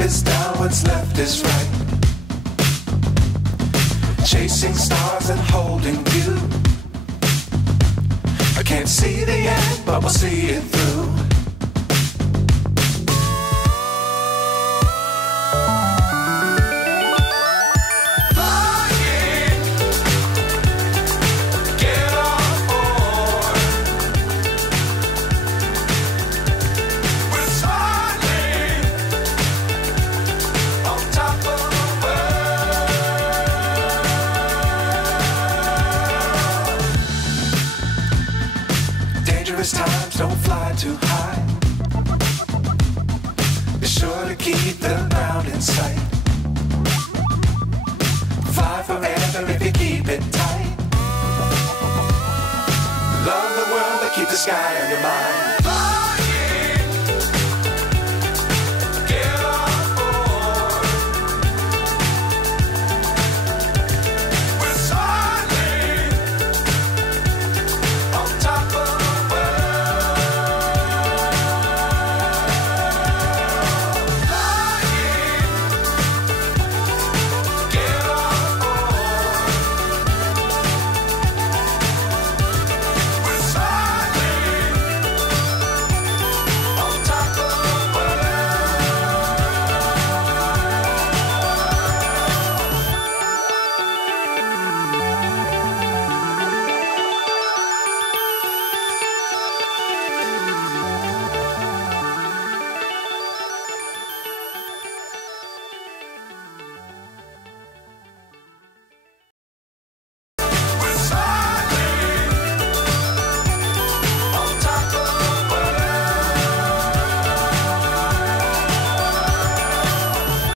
is down, what's left is right. Chasing stars and holding you. I can't see the end, but we'll see it through. Times don't fly too high. Be sure to keep the ground in sight. Fly forever if you keep it tight. Love the world but keep the sky